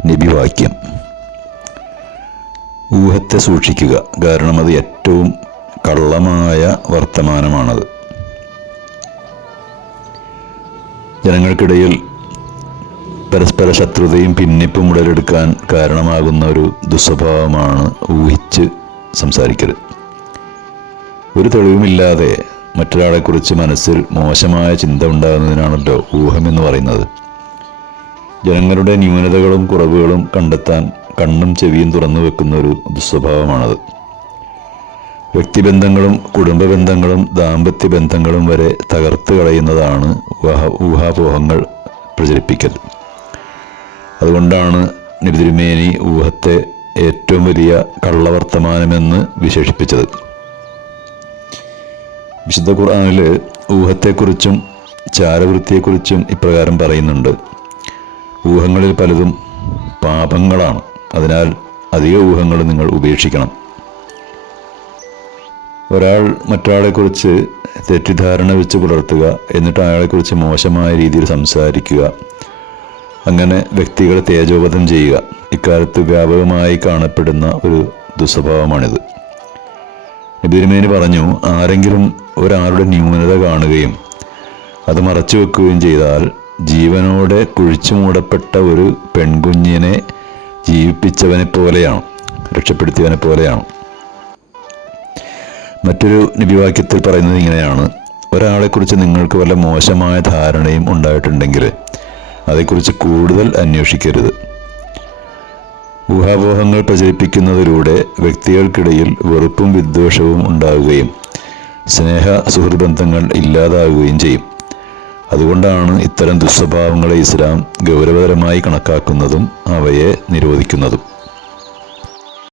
നബിവാക്യം. ഊഹത്തെ സൂക്ഷിക്കുക, കാരണം അത് ഏറ്റവും കള്ളമായ വർത്തമാനമാണത്. ജനങ്ങൾക്കിടയിൽ പരസ്പര ശത്രുതയും ഭിന്നിപ്പും ഉടലെടുക്കാൻ കാരണമാകുന്ന ഒരു ദുസ്വഭാവമാണ് ഊഹിച്ച് സംസാരിക്കരുത്. ഒരു തെളിവുമില്ലാതെ മറ്റൊരാളെക്കുറിച്ച് മനസ്സിൽ മോശമായ ചിന്ത ഉണ്ടാകുന്നതിനാണല്ലോ ഊഹമെന്ന് പറയുന്നത്. ജനങ്ങളുടെ ന്യൂനതകളും കുറവുകളും കണ്ടെത്താൻ കണ്ണും ചെവിയും തുറന്നു വെക്കുന്ന ഒരു ദുസ്വഭാവമാണത്. വ്യക്തിബന്ധങ്ങളും കുടുംബ ബന്ധങ്ങളും ദാമ്പത്യ ബന്ധങ്ങളും വരെ തകർത്ത് കളയുന്നതാണ് ഊഹാപോഹങ്ങൾ പ്രചരിപ്പിക്കൽ. അതുകൊണ്ടാണ് നബി തിരുമേനി ഊഹത്തെ ഏറ്റവും വലിയ കള്ളവർത്തമാനമെന്ന് വിശേഷിപ്പിച്ചത്. വിശുദ്ധ ഖുർആനിൽ ഊഹത്തെക്കുറിച്ചും ചാരവൃത്തിയെക്കുറിച്ചും ഇപ്രകാരം പറയുന്നുണ്ട്: ഊഹങ്ങളിൽ പലതും പാപങ്ങളാണ്, അതിനാൽ അധിക ഊഹങ്ങൾ നിങ്ങൾ ഉപേക്ഷിക്കണം. ഒരാൾ മറ്റൊരാളെക്കുറിച്ച് തെറ്റിദ്ധാരണ വെച്ച് പുലർത്തുക, എന്നിട്ട് അയാളെക്കുറിച്ച് മോശമായ രീതിയിൽ സംസാരിക്കുക, അങ്ങനെ വ്യക്തികളെ തേജോവധം ചെയ്യുക, ഇക്കാലത്ത് വ്യാപകമായി കാണപ്പെടുന്ന ഒരു ദുസ്വഭാവമാണിത്. നബി തിരുമേനി പറഞ്ഞു, ആരെങ്കിലും ഒരാളുടെ ന്യൂനത കാണുകയും അത് മറച്ചു വെക്കുകയും ചെയ്താൽ ജീവനോടെ കുഴിച്ചു മൂടപ്പെട്ട ഒരു പെൺകുഞ്ഞിനെ ജീവിപ്പിച്ചവനെ പോലെയാണ്, രക്ഷപ്പെടുത്തിയവനെ പോലെയാണ്. മറ്റൊരു നബിവാക്യത്തിൽ പറയുന്നത് ഇങ്ങനെയാണ്: ഒരാളെക്കുറിച്ച് നിങ്ങൾക്ക് വല്ല മോശമായ ധാരണയും ഉണ്ടായിട്ടുണ്ടെങ്കിൽ അതേക്കുറിച്ച് കൂടുതൽ അന്വേഷിക്കരുത്. ഊഹാപോഹങ്ങൾ പ്രചരിപ്പിക്കുന്നതിലൂടെ വ്യക്തികൾക്കിടയിൽ വെറുപ്പും വിദ്വേഷവും ഉണ്ടാവുകയും സ്നേഹ സുഹൃത്ബന്ധങ്ങൾ ഇല്ലാതാവുകയും ചെയ്യും. അതുകൊണ്ടാണ് ഇത്തരം ദുസ്വഭാവങ്ങളെ ഇസ്ലാം ഗൗരവതരമായി കണക്കാക്കുന്നതും അവയെ നിരോധിക്കുന്നതും.